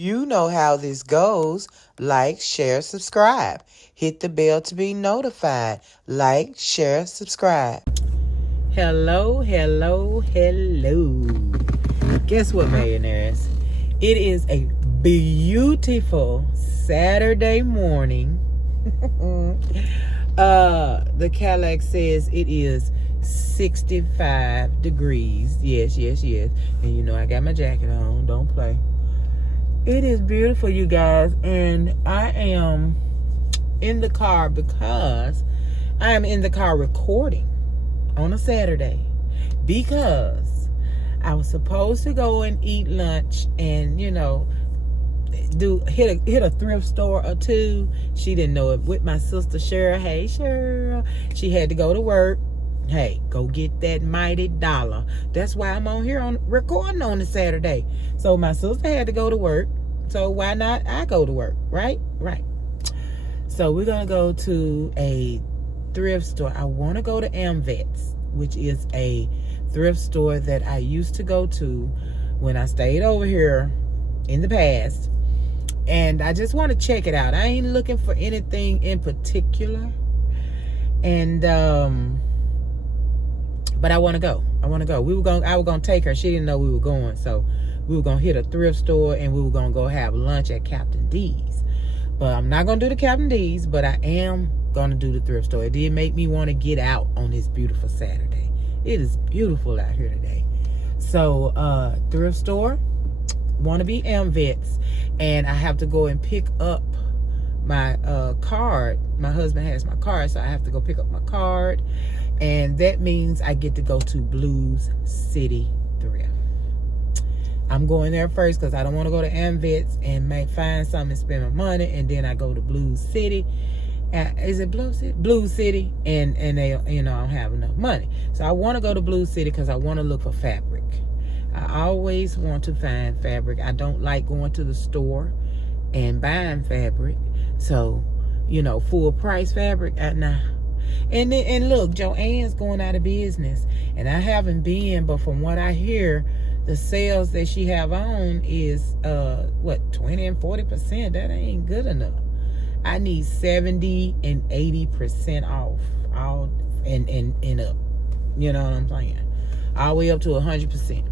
You know how this goes. Like, share, subscribe. Hit the bell to be notified. Like, share, subscribe. Hello, hello, hello. Guess what, millionaires? It is a beautiful Saturday morning. The Cadillac says it is 65 degrees. Yes, yes, yes. And you know I got my jacket on. Don't play. It is beautiful, you guys, and I am in the car because I am in the car recording on a Saturday because I was supposed to go and eat lunch and, you know, hit a thrift store or two. She didn't know it with my sister Cheryl. Hey, Cheryl. She had to go to work. Hey, go get that mighty dollar. That's why I'm on here on recording on a Saturday. So my sister had to go to work. So why not I go to work, right? Right. So we're going to go to a thrift store. I want to go to Amvets, which is a thrift store that I used to go to when I stayed over here in the past. And I just want to check it out. I ain't looking for anything in particular. And but I want to go. I was going to take her. She didn't know we were going. So we were going to hit a thrift store and we were going to go have lunch at Captain D's. But I'm not going to do the Captain D's, but I am going to do the thrift store. It did make me want to get out on this beautiful Saturday. It is beautiful out here today. So, thrift store, want to be Amvets, and I have to go and pick up my card. My husband has my card, so I have to go pick up my card, and that means I get to go to Blues City Thrift. I'm going there first because I don't want to go to Amvets and find something and spend my money, and then I go to Blues City. Is it Blue City? Blue City, and they, you know, I don't have enough money. So I want to go to Blue City because I want to look for fabric. I always want to find fabric. I don't like going to the store and buying fabric. So, you know, full price fabric, nah. And look, Joann's going out of business, and I haven't been, but from what I hear, the sales that she have on is 20 and 40%. That ain't good enough. I need 70 and 80% off, all and up. You know what I'm saying? All the way up to 100%.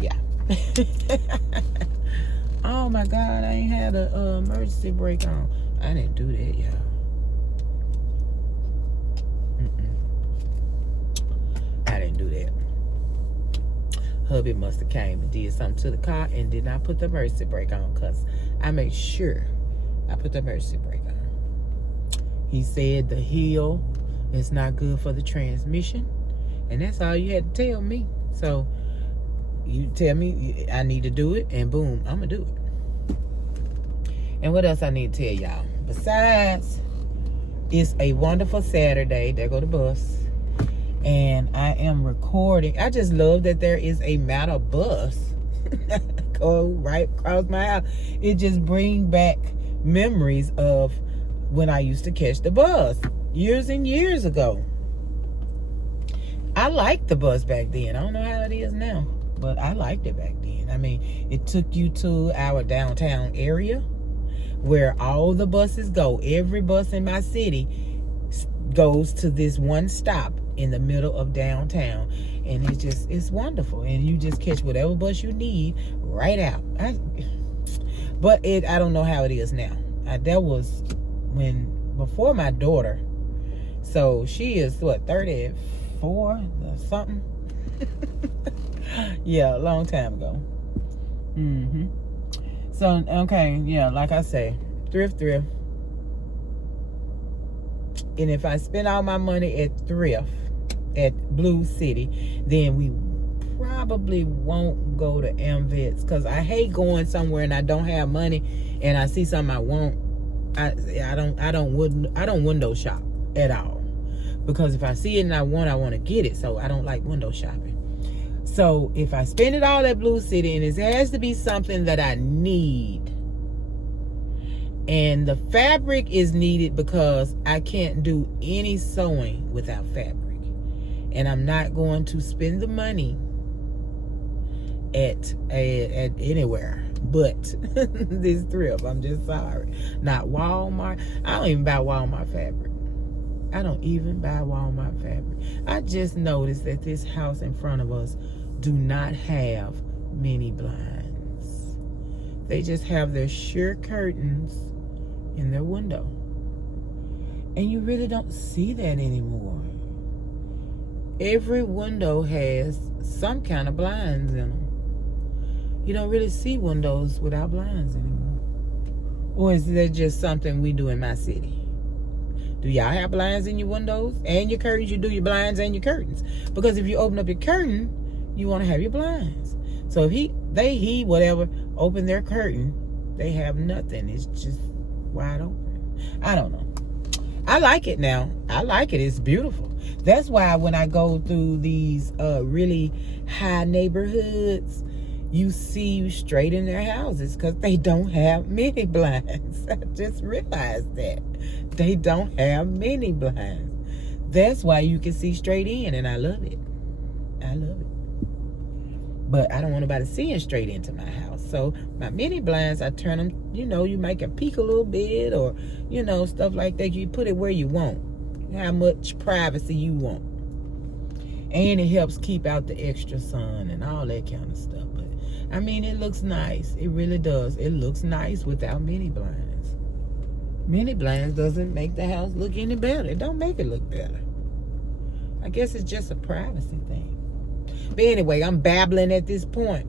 Yeah. Oh my God, I ain't had a emergency brake on. I didn't do that, y'all. I didn't do that. Hubby must have came and did something to the car and did not put the emergency brake on, because I made sure I put the emergency brake on. He said the heel is not good for the transmission, and that's all you had to tell me. So you tell me I need to do it, and boom, I'm gonna do it. And what else I need to tell y'all? Besides, it's a wonderful Saturday. There go the bus. And I am recording. I just love that there is a Matter bus go right across my house. It just brings back memories of when I used to catch the bus years and years ago. I liked the bus back then. I don't know how it is now, but I liked it back then. I mean, it took you to our downtown area where all the buses go. Every bus in my city goes to this one stop in the middle of downtown, and it's wonderful, and you just catch whatever bus you need right out. But I don't know how it is now. That was before my daughter, so she is 34 or something. Yeah, a long time ago. So okay, yeah, like I say, thrift. And if I spend all my money at thrift, at Blue City, then we probably won't go to Amvets, because I hate going somewhere and I don't have money and I see something I want. I don't window shop at all, because if I see it and I want to get it. So I don't like window shopping. So if I spend it all at Blue City, and it has to be something that I need, and the fabric is needed because I can't do any sewing without fabric. And I'm not going to spend the money at anywhere But this thrift, I'm just sorry. Not Walmart. I don't even buy Walmart fabric. I don't even buy Walmart fabric. I just noticed that this house in front of us do not have many blinds. They just have their sheer curtains in their window. And you really don't see that anymore. Every window has some kind of blinds in them. You don't really see windows without blinds anymore. Or is that just something we do in my city? Do y'all have blinds in your windows and your curtains? You do your blinds and your curtains. Because if you open up your curtain, you want to have your blinds. So if they whatever, open their curtain, they have nothing. It's just wide open. I don't know. I like it now. I like it. It's beautiful. That's why when I go through these really high neighborhoods, you see straight in their houses because they don't have many blinds. I just realized that. They don't have many blinds. That's why you can see straight in, and I love it. I love it. But I don't want nobody seeing straight into my house. So my mini blinds, I turn them, you make it peek a little bit or, stuff like that. You put it where you want. How much privacy you want. And it helps keep out the extra sun and all that kind of stuff. But, it looks nice. It really does. It looks nice without mini blinds. Mini blinds doesn't make the house look any better. It don't make it look better. I guess it's just a privacy thing. But anyway, I'm babbling at this point.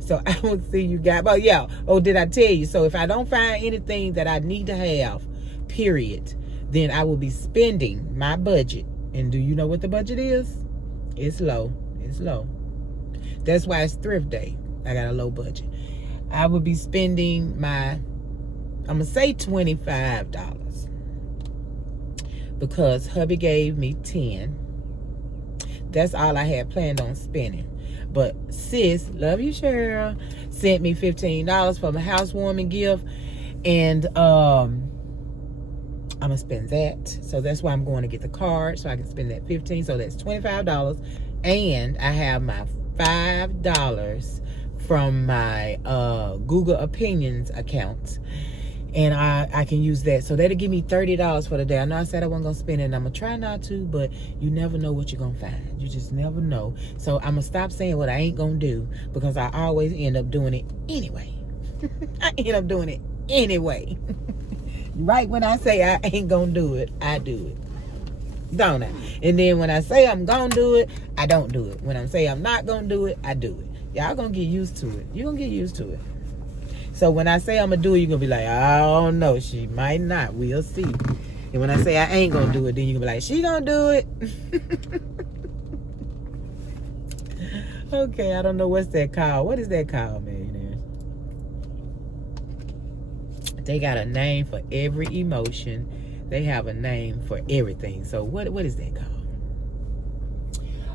So I will see you guys. But yeah. Oh, did I tell you? So if I don't find anything that I need to have, period, then I will be spending my budget. And do you know what the budget is? It's low. It's low. That's why it's thrift day. I got a low budget. I will be spending I'm going to say $25. Because hubby gave me 10. That's all I had planned on spending. But sis, love you, Cheryl, sent me $15 for my housewarming gift. And I'm going to spend that. So that's why I'm going to get the card so I can spend that $15. So that's $25. And I have my $5 from my Google Opinions account. And I can use that. So that'll give me $30 for the day. I know I said I wasn't going to spend it. And I'm going to try not to. But you never know what you're going to find. You just never know. So I'm going to stop saying what I ain't going to do. Because I always end up doing it anyway. I end up doing it anyway. Right when I say I ain't going to do it, I do it. Don't I? And then when I say I'm going to do it, I don't do it. When I say I'm not going to do it, I do it. Y'all going to get used to it. You're going to get used to it. So when I say I'm going to do it, you're going to be like, I don't know. She might not. We'll see. And when I say I ain't going to do it, then you're going to be like, she going to do it. Okay, I don't know what's that called. What is that called, millionaires? They got a name for every emotion. They have a name for everything. So what is that called?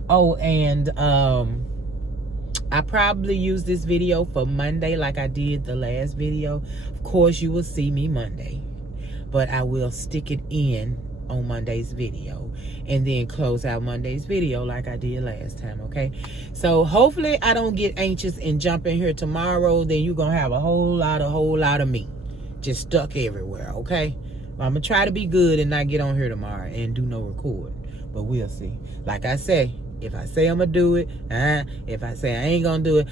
Oh, and I probably use this video for Monday like I did the last video. Of course, you will see me Monday. But I will stick it in on Monday's video. And then close out Monday's video like I did last time, okay? So hopefully I don't get anxious and jump in here tomorrow. Then you're going to have a whole lot of me just stuck everywhere, okay? I'm going to try to be good and not get on here tomorrow and do no record. But we'll see. Like I say, if I say I'm going to do it, if I say I ain't going to do it,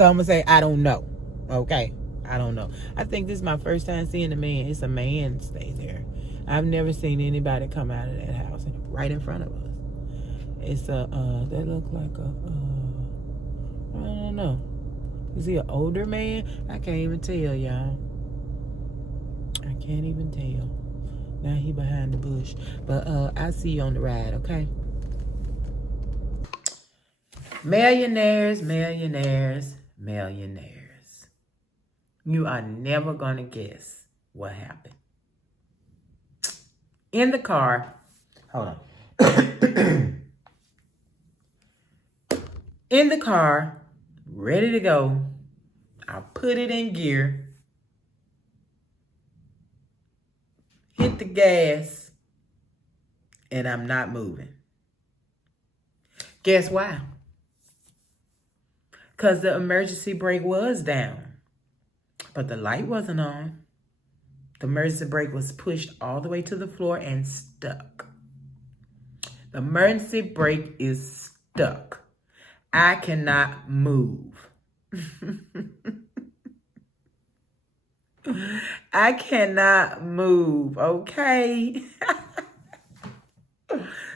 So I'm going to say, I don't know. Okay? I don't know. I think this is my first time seeing a man. It's a man stay there. I've never seen anybody come out of that house right in front of us. It's that look like I don't know. Is he an older man? I can't even tell, y'all. I can't even tell. Now he behind the bush. But I'll see you on the ride, okay? Millionaires, millionaires, millionaires. You are never going to guess what happened. In the car, hold on. In the car, ready to go. I put it in gear. Hit the gas. And I'm not moving. Guess why? because the emergency brake was down, but the light wasn't on. The emergency brake was pushed all the way to the floor and stuck. The emergency brake is stuck. I cannot move. I cannot move, okay?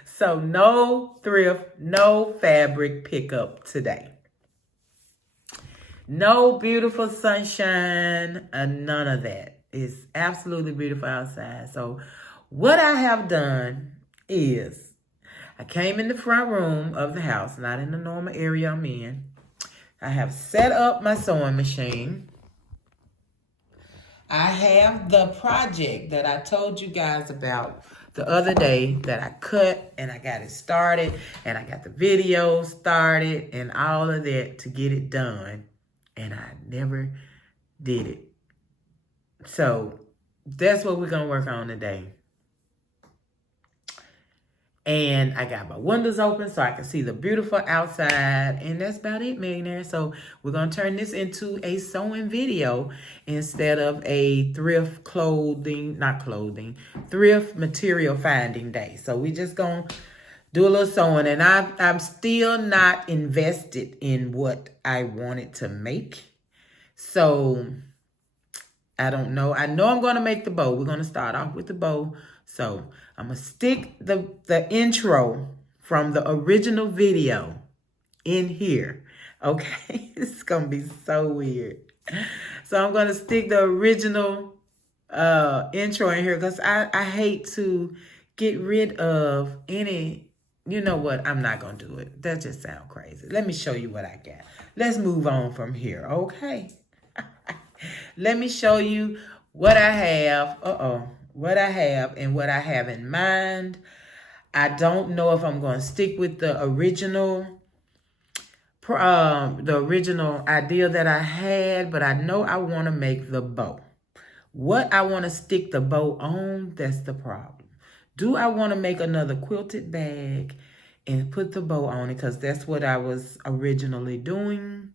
So no thrift, no fabric pickup today. No beautiful sunshine, none of that. It's absolutely beautiful outside. So what I have done is I came in the front room of the house, not in the normal area I'm in. I have set up my sewing machine. I have the project that I told you guys about the other day that I cut and I got it started and I got the video started and all of that to get it done. And I never did it. So that's what we're going to work on today. And I got my windows open so I can see the beautiful outside. And that's about it, millionaires. So we're going to turn this into a sewing video instead of a thrift material finding day. So we just going to do a little sewing. And I'm still not invested in what I wanted to make. So I don't know. I know I'm going to make the bow. We're going to start off with the bow. So I'm going to stick the intro from the original video in here. Okay? It's going to be so weird. So I'm going to stick the original intro in here because I hate to get rid of any, you know what? I'm not going to do it. That just sounds crazy. Let me show you what I got. Let's move on from here. Okay? Let me show you what I have. What I have and what I have in mind. I don't know if I'm going to stick with the original idea that I had, but I know I want to make the bow. What I want to stick the bow on, that's the problem. Do I want to make another quilted bag and put the bow on it? Because that's what I was originally doing.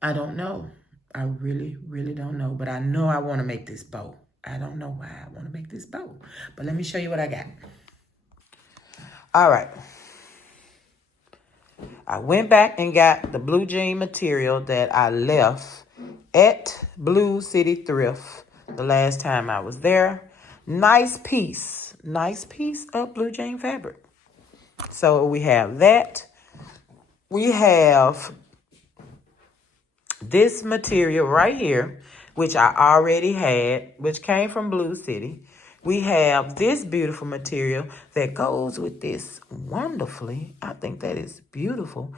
I don't know. I really, really don't know. But I know I want to make this bow. I don't know why I want to make this bow. But let me show you what I got. All right. I went back and got the blue jean material that I left at Blue City Thrift the last time I was there. Nice piece of blue jean fabric. So we have that. We have this material right here, which I already had, which came from Blue City. We have this beautiful material that goes with this wonderfully. I think that is beautiful.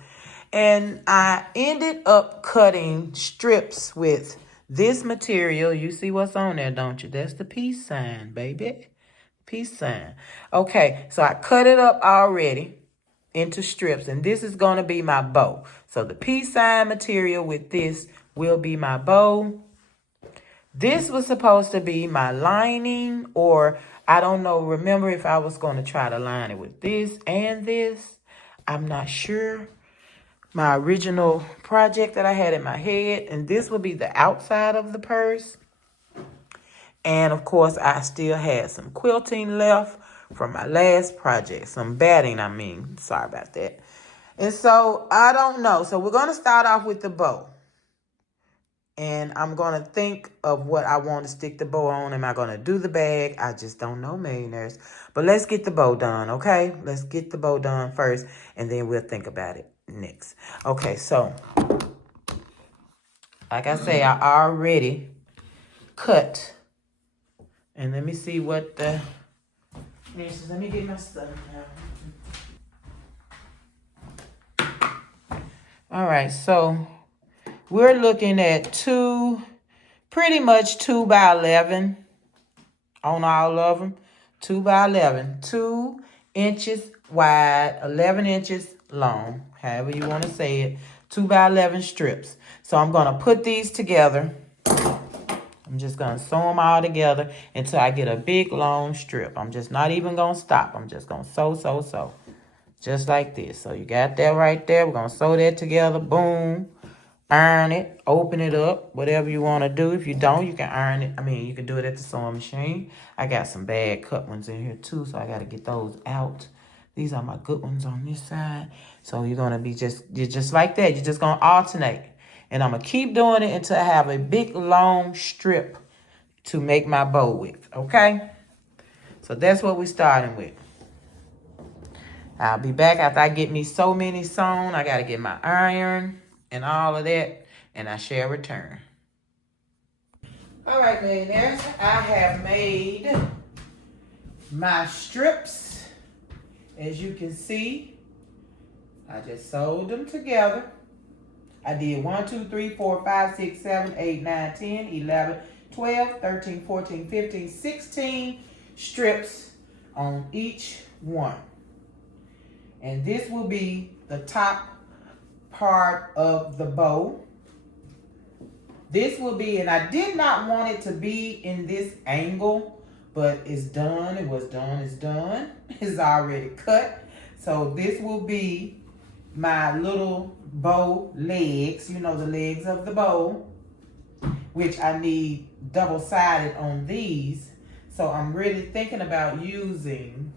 And I ended up cutting strips with this material. You see what's on there, don't you? That's the peace sign, baby. Peace sign. Okay, so I cut it up already into strips, and this is going to be my bow. So the peace sign material with this will be my bow. This was supposed to be my lining, or I don't know, remember if I was going to try to line it with this and this. I'm not sure. My original project that I had in my head, and this will be the outside of the purse. And of course, I still had some quilting left from my last project. Some batting, I mean. Sorry about that. And so, I don't know. So, we're going to start off with the bow. And I'm going to think of what I want to stick the bow on. Am I going to do the bag? I just don't know, millionaires. But let's get the bow done, okay? Let's get the bow done first, and then we'll think about it next. Okay, so, like I say, I already cut. And let me see what the... Let me get my stuff now. All right, so we're looking at pretty much 2 by 11 on all of them. 2 by 11, 2 inches wide, 11 inches long, however you want to say it. 2 by 11 strips. So I'm going to put these together. I'm just going to sew them all together until I get a big, long strip. I'm just not even going to stop. I'm just going to sew. Just like this. So you got that right there. We're going to sew that together. Boom. iron it, open it up, whatever you want to do. If you don't, you can iron it. I mean, you can do it at the sewing machine. I got some bad cut ones in here too, so I got to get those out. These are my good ones on this side. So you're going to be you're just like that. You're just going to alternate. And I'm going to keep doing it until I have a big, long strip to make my bow with, okay? So that's what we're starting with. I'll be back after I get me so many sewn. I got to get my iron and all of that, and I shall return. All right, millionaires, I have made my strips. As you can see, I just sewed them together. I did 1, 2, 3, 4, 5, 6, 7, 8, 9, 10, 11, 12, 13, 14, 15, 16 strips on each one. And this will be the top part of the bow. This will be, and I did not want it to be in this angle, but it's done. It was done. It's done. It's already cut. So this will be my little bow legs. You know, the legs of the bow, which I need double-sided on these. So I'm really thinking about using,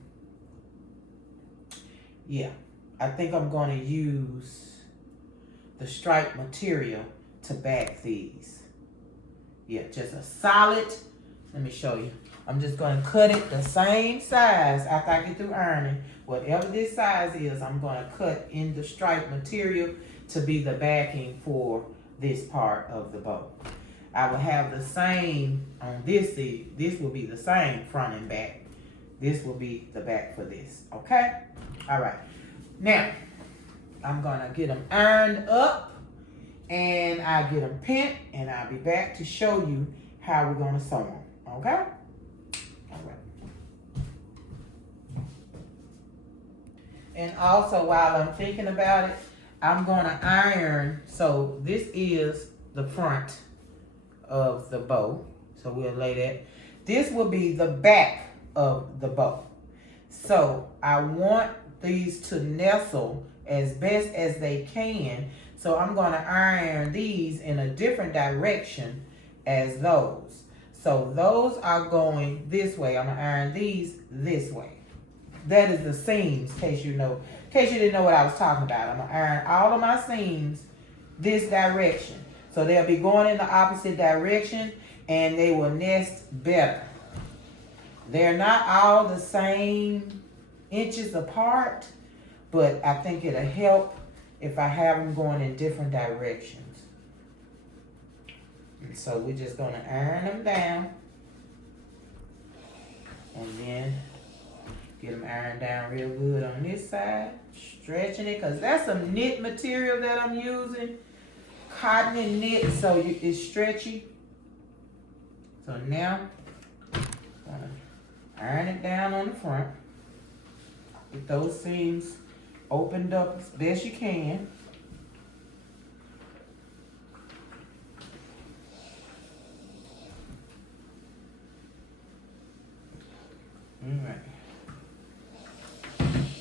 I think I'm going to use the striped material to back these. Just a solid, let me show you. I'm just going to cut it the same size after I get through ironing. Whatever this size is, I'm going to cut in the striped material to be the backing for this part of the bow. I will have the same on this. This will be the same front and back. This will be the back for this, okay? All right. Now, I'm going to get them ironed up, and I'll get them pinned, and I'll be back to show you how we're going to sew them, okay? All right. And also, while I'm thinking about it, I'm going to iron. So this is the front of the bow. So we'll lay that. This will be the back of the bow. So I want these to nestle as best as they can. So I'm going to iron these in a different direction as those. So those are going this way. I'm going to iron these this way. That is the seams, in case you didn't know what I was talking about. I'm going to iron all of my seams this direction. So they'll be going in the opposite direction, and they will nest better. They're not all the same inches apart, but I think it'll help if I have them going in different directions. And so we're just going to iron them down, and then get them ironed down real good on this side, stretching it, because that's some knit material that I'm using. Cotton and knit, so it's stretchy. So now, I'm going to iron it down on the front. Get those seams opened up as best you can.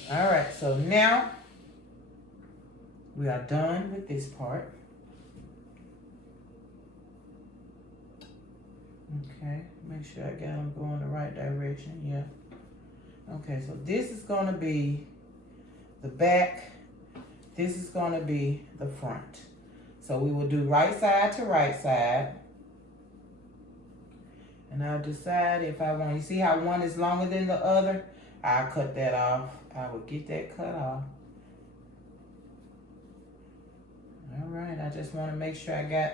All right, so now we are done with this part. Okay, make sure I got them going the right direction. Yeah. Okay, so this is going to be the back. This is going to be the front. So we will do right side to right side. And I'll decide if I want. You see how one is longer than the other? I'll cut that off. I will get that cut off. All right, I just want to make sure I got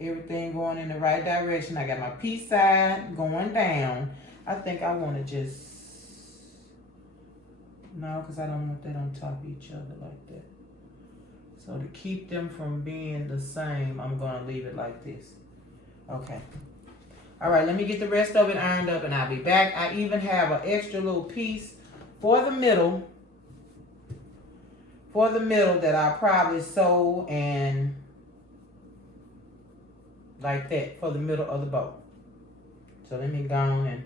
everything going in the right direction. I got my piece side going down. I think I want to just, no, because I don't want that on top of each other like that. So to keep them from being the same, I'm going to leave it like this. Okay. All right, let me get the rest of it ironed up and I'll be back. I even have an extra little piece for the middle that I'll probably sew and like that for the middle of the bow. So let me go on and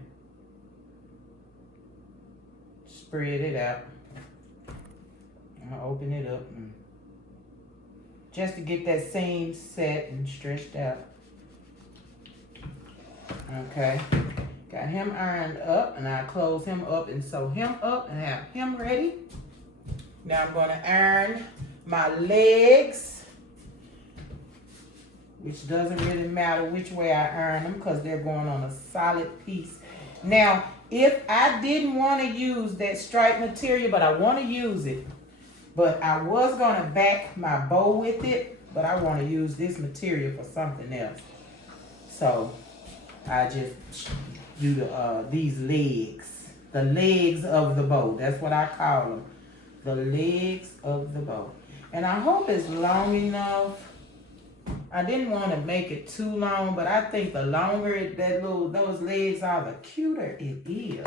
spread it out. I'm gonna open it up and just to get that seam set and stretched out. Okay, got him ironed up, and I close him up and sew him up and have him ready. Now I'm going to iron my legs, which doesn't really matter which way I iron them because they're going on a solid piece. Now, if I didn't want to use that stripe material, but I want to use it, but I was going to back my bow with it, but I want to use this material for something else. So I just do these legs, the legs of the bow. That's what I call them, the legs of the bow. And I hope it's long enough. I didn't want to make it too long, but I think the longer those legs are, the cuter it is.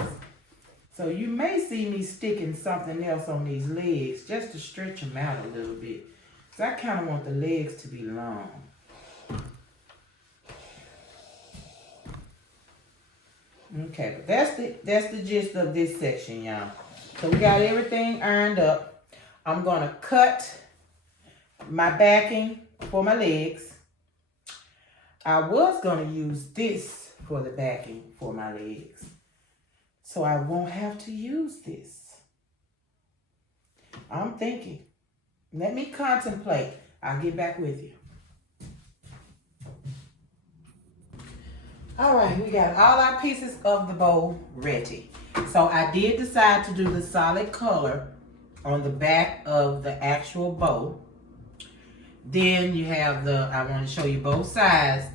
So you may see me sticking something else on these legs just to stretch them out a little bit. So I kind of want the legs to be long. Okay, but that's the gist of this section, y'all. So we got everything ironed up. I'm gonna cut my backing for my legs. I was gonna use this for the backing for my legs, so I won't have to use this. I'm thinking. Let me contemplate. I'll get back with you. All right, we got all our pieces of the bow ready. So I did decide to do the solid color on the back of the actual bow. Then you have I want to show you both sides.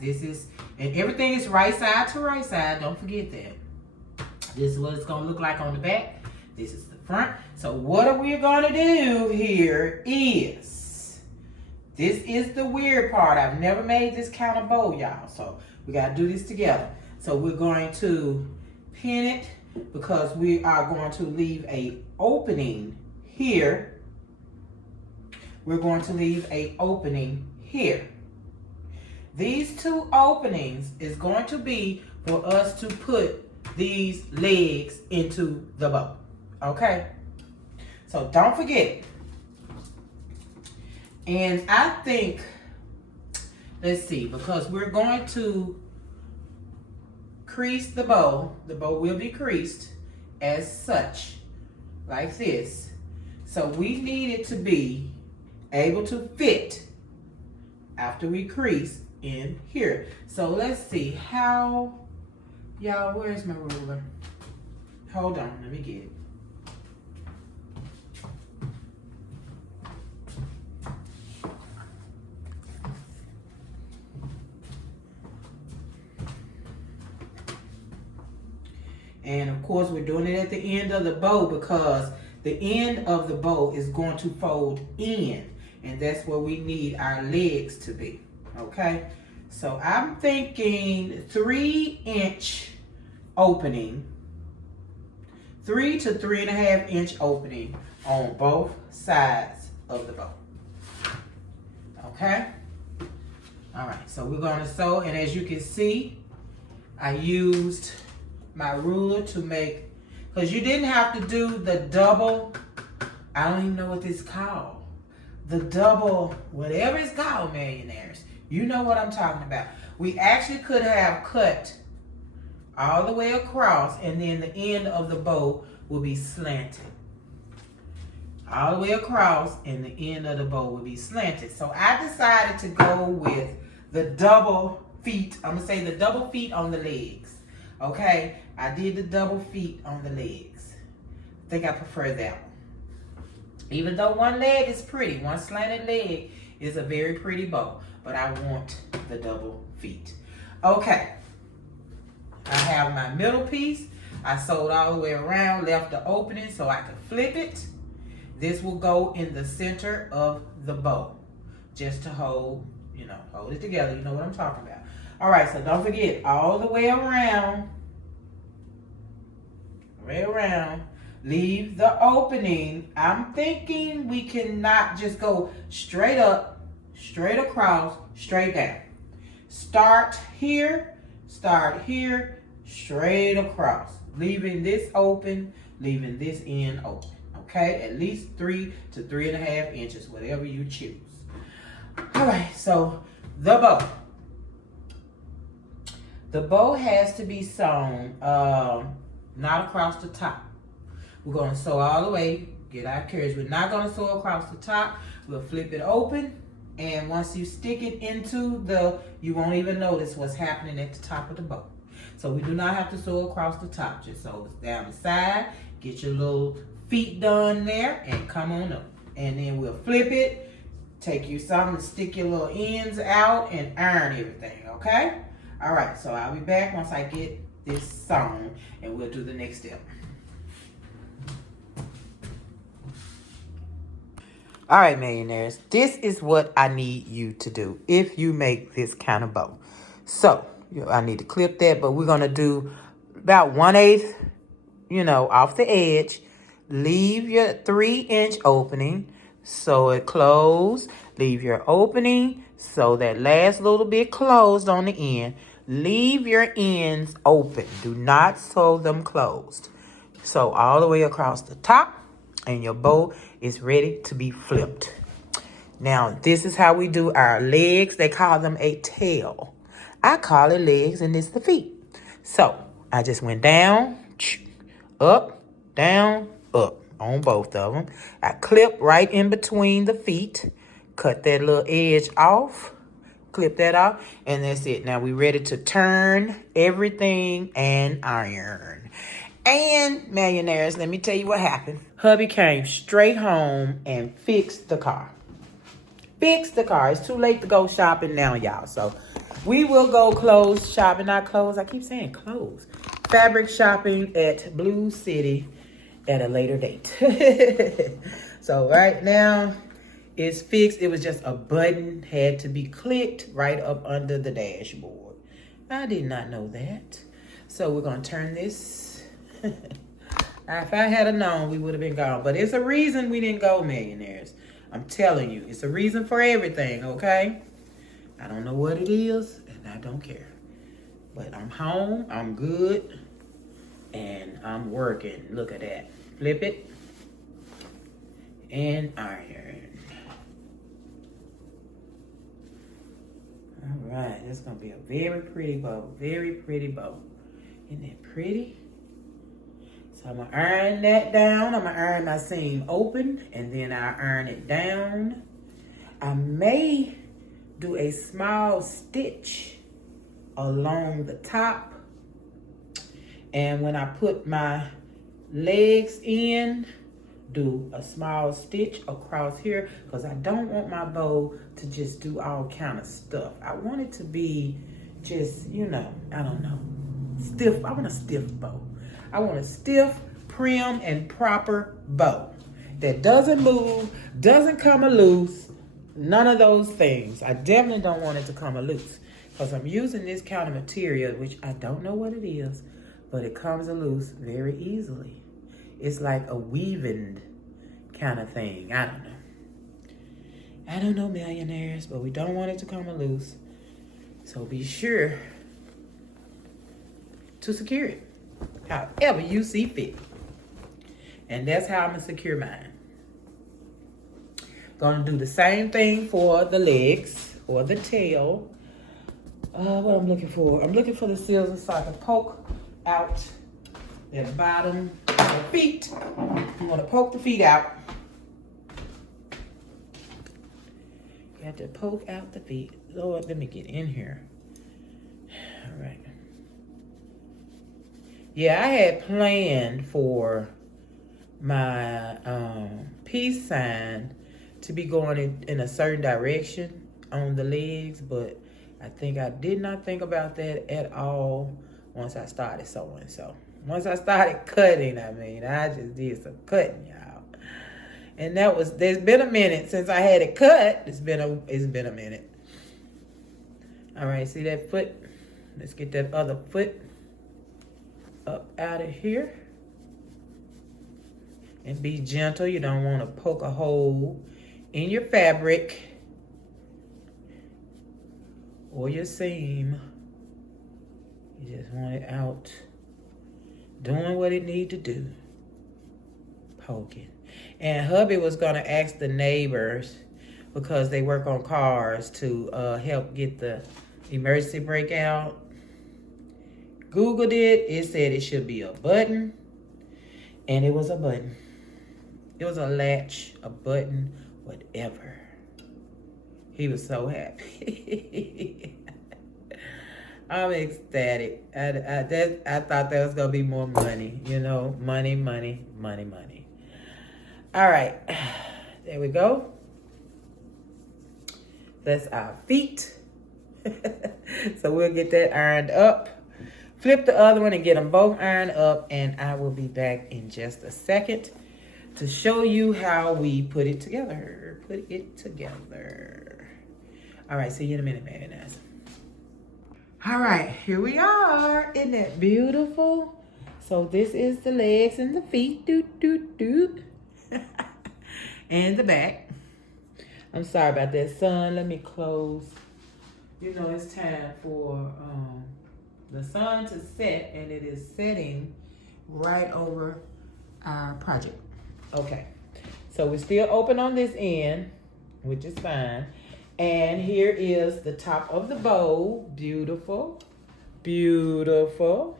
And everything is right side to right side. Don't forget that. This is what it's going to look like on the back. This is the front. So what we're going to do here is, this is the weird part. I've never made this kind of bow, y'all. So we got to do this together. So we're going to pin it because we are going to leave a opening here. We're going to leave a opening here. These two openings is going to be for us to put these legs into the bow. Okay? So don't forget. And I think, let's see, because we're going to crease the bow will be creased as such, like this. So we need it to be able to fit after we crease in here. So let's see how, y'all, where's my ruler? Hold on, let me get it. And of course, we're doing it at the end of the bow because the end of the bow is going to fold in. And that's where we need our legs to be. Okay? So I'm thinking 3-inch opening. 3 to 3.5 inch opening on both sides of the bow. Okay? All right, so we're going to sew. And as you can see, I used my ruler to make, because you didn't have to do the double, I don't even know what this is called. The double, whatever it's called, millionaires. You know what I'm talking about. We actually could have cut all the way across and then the end of the bow will be slanted. All the way across and the end of the bow will be slanted. So I decided to go with the double feet. I'm going to say the double feet on the legs. Okay? I did the double feet on the legs. I think I prefer that one. Even though one leg is pretty, one slanted leg is a very pretty bow, but I want the double feet. Okay, I have my middle piece. I sewed all the way around, left the opening so I could flip it. This will go in the center of the bow, just to hold, hold it together. You know what I'm talking about. All right, so don't forget, all the way around, leave the opening. I'm thinking we cannot just go straight up, straight across, straight down. Start here, straight across. Leaving this open, leaving this end open. Okay, at least 3 to 3.5 inches, whatever you choose. All right, so the bow. The bow has to be sewn not across the top. We're going to sew all the way, get our carriage. We're not going to sew across the top. We'll flip it open, and once you stick it into you won't even notice what's happening at the top of the bow. So we do not have to sew across the top. Just sew down the side, get your little feet done there, and come on up. And then we'll flip it, take you something to stick your little ends out, and iron everything, okay? All right, so I'll be back once I get this sewn, and we'll do the next step. All right, millionaires, this is what I need you to do if you make this kind of bow. So, I need to clip that, but we're going to do about 1/8, off the edge. Leave your 3-inch opening so it closed. Leave your opening so that last little bit closed on the end. Leave your ends open. Do not sew them closed. Sew all the way across the top, and your bow is ready to be flipped. Now, this is how we do our legs. They call them a tail. I call it legs, and it's the feet. So, I just went down, up, down, up on both of them. I clip right in between the feet, cut that little edge off, clip that off, and that's it. Now we ready to turn everything and iron. And millionaires, let me tell you what happened. Hubby came straight home and fixed the car. Fixed the car. It's too late to go shopping now, y'all. So we will go clothes shopping. Not clothes. I keep saying clothes. Fabric shopping at Blue City at a later date. So right now, it's fixed. It was just a button had to be clicked right up under the dashboard. I did not know that. So we're going to turn this. If I had known, we would have been gone. But it's a reason we didn't go, millionaires. I'm telling you, it's a reason for everything, okay? I don't know what it is, and I don't care. But I'm home, I'm good, and I'm working. Look at that. Flip it and iron. All right, that's gonna be a very pretty bow. Very pretty bow. Isn't that pretty? So I'm gonna iron that down. I'm gonna iron my seam open, and then I iron it down. I may do a small stitch along the top, and when I put my legs in, do a small stitch across here, because I don't want my bow to just do all kind of stuff. I want it to be just, I don't know, stiff. I want a stiff bow. I want a stiff, prim, and proper bow that doesn't move, doesn't come loose, none of those things. I definitely don't want it to come loose, because I'm using this kind of material, which I don't know what it is, but it comes loose very easily. It's like a weaving kind of thing. I don't know. I don't know, millionaires, but we don't want it to come loose. So be sure to secure it however you see fit. And that's how I'm going to secure mine. Going to do the same thing for the legs or the tail. What I'm looking for? I'm looking for the seals so I can poke out at the bottom of the feet. I'm going to poke the feet out. You have to poke out the feet. Lord, let me get in here. All right. Yeah, I had planned for my peace sign to be going in a certain direction on the legs, but I think I did not think about that at all once I started sewing. So once I started cutting, I just did some cutting, y'all. And there's been a minute since I had it cut. It's been a minute. All right, see that foot? Let's get that other foot up out of here. And be gentle. You don't want to poke a hole in your fabric or your seam. You just want it out doing what it need to do. Poking. And hubby was going to ask the neighbors because they work on cars to help get the emergency brake out. Googled it. It said it should be a button. And it was a button. It was a latch, a button, whatever. He was so happy. I'm ecstatic. I thought that was going to be more money. You know, money, money, money, money. All right. There we go. That's our feet. So we'll get that ironed up. Flip the other one and get them both ironed up. And I will be back in just a second to show you how we put it together. Put it together. All right. See you in a minute, Mary Nice. All right. Here we are. Isn't that beautiful? So this is the legs and the feet. Doot, doot, doot. And the back. I'm sorry about that, sun. Let me close. You know, it's time for the sun to set, and it is setting right over our project. Okay, so we're still open on this end, which is fine. And here is the top of the bow. Beautiful, beautiful.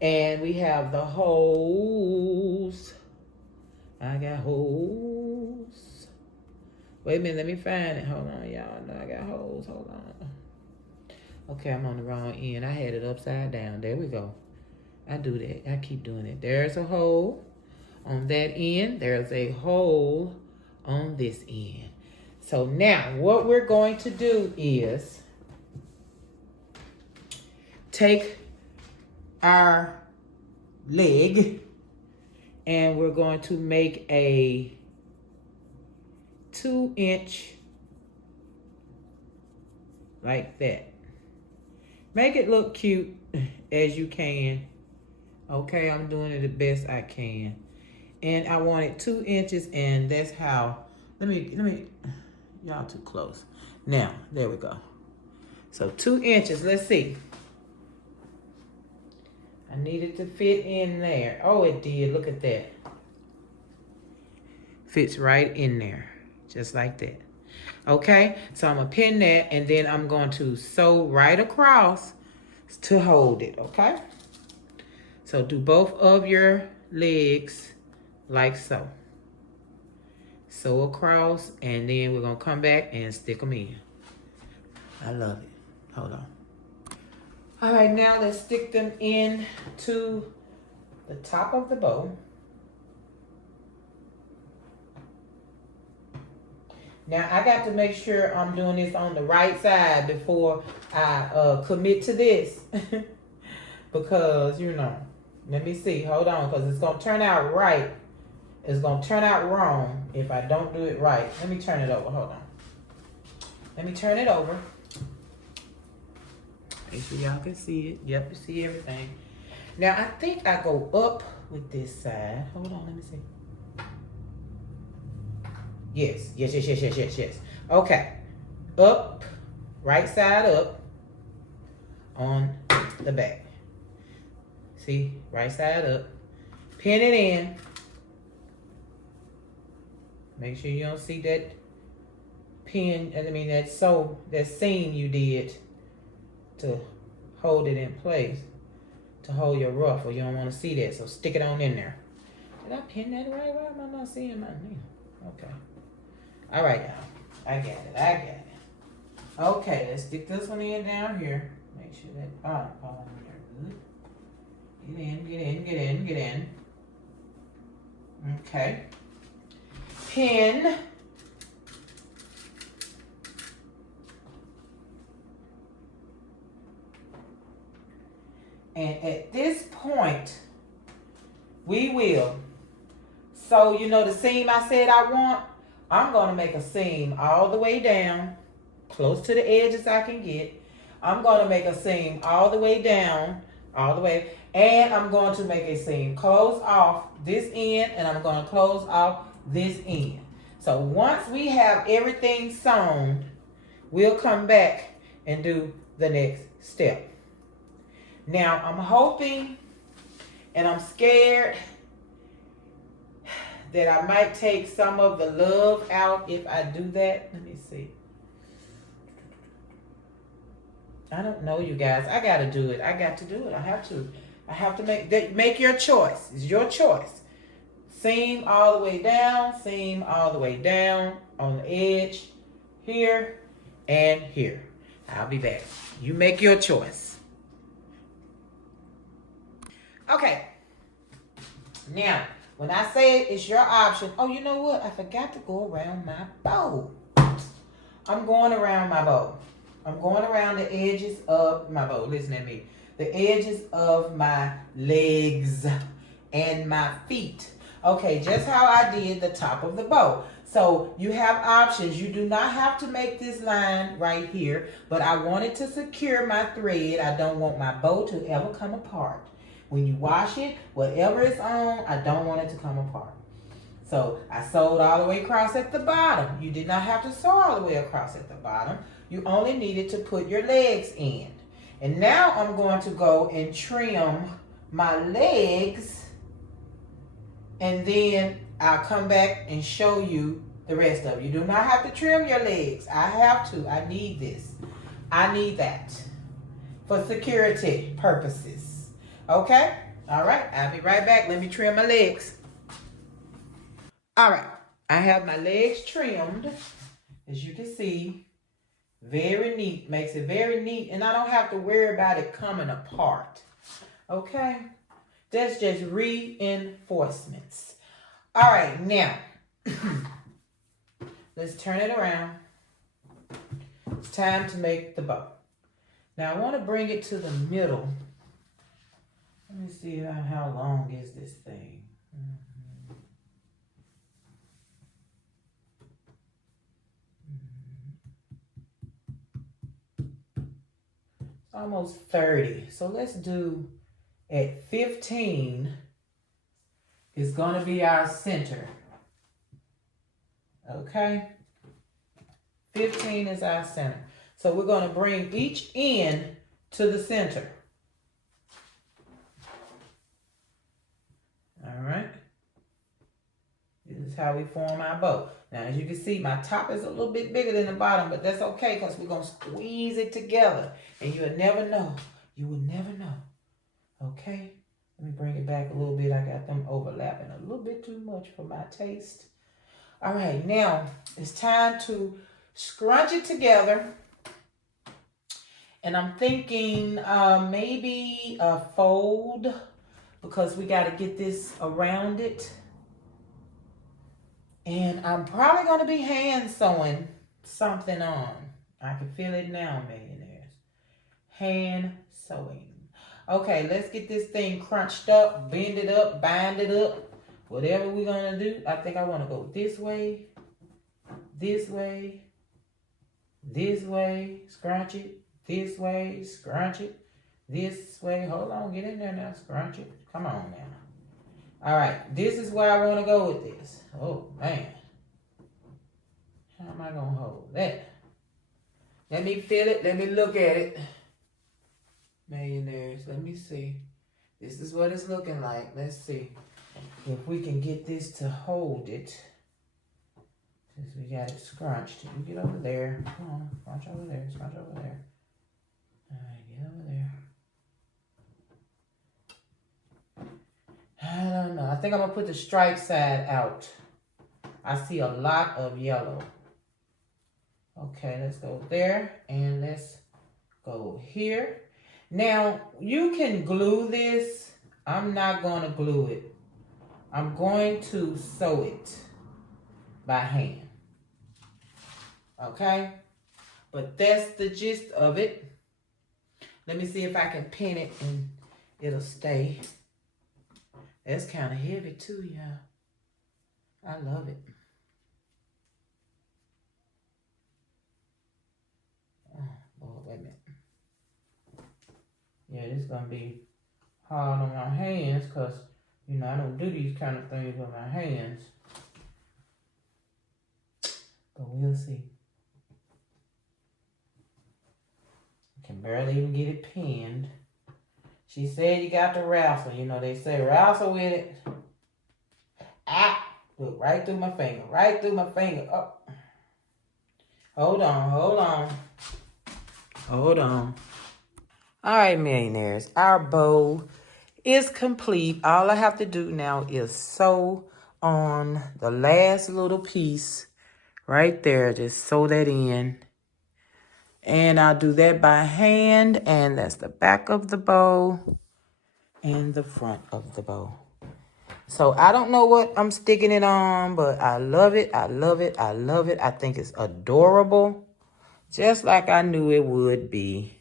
And we have the holes. I got holes. Wait a minute, let me find it. Hold on, y'all. No, I got holes. Hold on. Okay, I'm on the wrong end. I had it upside down. There we go. I do that. I keep doing it. There's a hole on that end. There's a hole on this end. So now what we're going to do is take our leg and we're going to make a 2-inch like that. Make it look cute as you can. Okay, I'm doing it the best I can. And I want it 2 inches, and that's how, let me, y'all too close. Now, there we go. So 2 inches, let's see. I need it to fit in there. Oh, it did, look at that. Fits right in there, just like that. Okay, so I'm gonna pin that, and then I'm going to sew right across to hold it, okay? So do both of your legs like so. Sew across, and then we're gonna come back and stick them in. I love it. Hold on. All right, now let's stick them in to the top of the bow. Now, I got to make sure I'm doing this on the right side before I commit to this. Because, you know, let me see. Hold on, because it's going to turn out right. It's going to turn out wrong if I don't do it right. Let me turn it over. Hold on. Let me turn it over. Make sure y'all can see it. Yep, you see everything. Now, I think I go up with this side. Hold on, let me see. Yes. Okay. Up, right side up on the back. See, right side up. Pin it in. Make sure you don't see that pin, that seam you did to hold it in place, to hold your ruffle. You don't want to see that, so stick it on in there. Did I pin that right? Why am I not seeing my name? Okay. All right, y'all. I got it. Okay, let's stick this one in down here. Make sure that bottom part in there good. Get in. Okay. Pin. And at this point, we will. So, you know the seam I said I want? I'm going to make a seam all the way down, close to the edge as I can get. I'm going to make a seam all the way down, all the way. And I'm going to make a seam close off this end, and I'm going to close off this end. So once we have everything sewn, we'll come back and do the next step. Now, I'm hoping and I'm scared that I might take some of the love out if I do that. Let me see. I don't know, you guys. I got to do it. I got to do it. I have to. I have to make your choice. It's your choice. Seam all the way down, seam all the way down on the edge, here and here. I'll be back. You make your choice. Okay. Now, when I say it's your option, oh, you know what? I forgot to go around my bow. I'm going around my bow. I'm going around the edges of my bow. Listen to me. The edges of my legs and my feet. Okay, just how I did the top of the bow. So you have options. You do not have to make this line right here, but I wanted to secure my thread. I don't want my bow to ever come apart. When you wash it, whatever is on, I don't want it to come apart. So I sewed all the way across at the bottom. You did not have to sew all the way across at the bottom. You only needed to put your legs in. And now I'm going to go and trim my legs, and then I'll come back and show you the rest of it. You do not have to trim your legs. I have to. I need this. I need that for security purposes. Okay? All right. I'll be right back. Let me trim my legs. All right. I have my legs trimmed, as you can see. Very neat. Makes it very neat. And I don't have to worry about it coming apart. Okay? That's just reinforcements. All right, now, let's turn it around. It's time to make the bow. Now, I want to bring it to the middle. Let me see how long is this thing. It's almost 30. So let's do at 15 is going to be our center. Okay? 15 is our center. So we're going to bring each end to the center. All right? This is how we form our bow. Now, as you can see, my top is a little bit bigger than the bottom, but that's okay because we're going to squeeze it together. And you'll never know. You will never know. Okay? Let me bring it back a little bit. I got them overlapping a little bit too much for my taste. All right, now it's time to scrunch it together. And I'm thinking maybe a fold because we got to get this around it. And I'm probably going to be hand sewing something on. I can feel it now, millionaires. Hand sewing. Okay, let's get this thing crunched up, bend it up, bind it up, whatever we're going to do. I think I want to go this way, this way, this way, scrunch it, this way, scrunch it, this way. Hold on, get in there now, scrunch it. Come on now. All right, this is where I want to go with this. Oh, man. How am I going to hold that? Let me feel it. Let me look at it. Millionaires, let me see. This is what it's looking like. Let's see if we can get this to hold it. Since we got it scrunched. You get over there. Come on, scrunch over there, scrunch over there. All right, get over there. I don't know. I think I'm going to put the stripe side out. I see a lot of yellow. Okay, let's go there. And let's go here. Now, you can glue this. I'm not going to glue it. I'm going to sew it by hand. Okay? But that's the gist of it. Let me see if I can pin it and it'll stay. That's kind of heavy too, y'all. I love it. Oh, Lord, wait a minute. Yeah, this is going to be hard on my hands because, you know, I don't do these kind of things with my hands. But we'll see. I can barely even get it pinned. She said you got to wrestle. You know, they say wrestle with it. Ah! Look, right through my finger. Right through my finger. Oh. Hold on. Hold on. Hold on. All right, millionaires. Our bow is complete. All I have to do now is sew on the last little piece right there. Just sew that in. And I'll do that by hand. And that's the back of the bow and the front of the bow. So I don't know what I'm sticking it on, but I love it. I love it. I love it. I think it's adorable. Just like I knew it would be.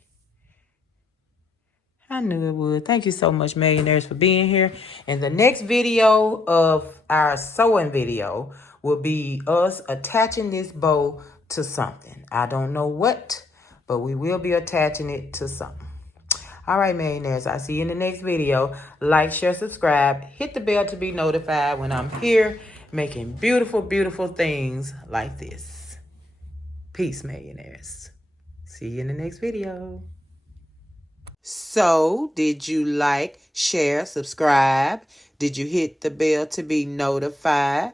I knew it would. Thank you so much, millionaires, for being here. And the next video of our sewing video will be us attaching this bow to something. I don't know what, but we will be attaching it to something. All right, millionaires, I'll see you in the next video. Like, share, subscribe. Hit the bell to be notified when I'm here making beautiful, beautiful things like this. Peace, millionaires. See you in the next video. So, did you like, share, subscribe? Did you hit the bell to be notified?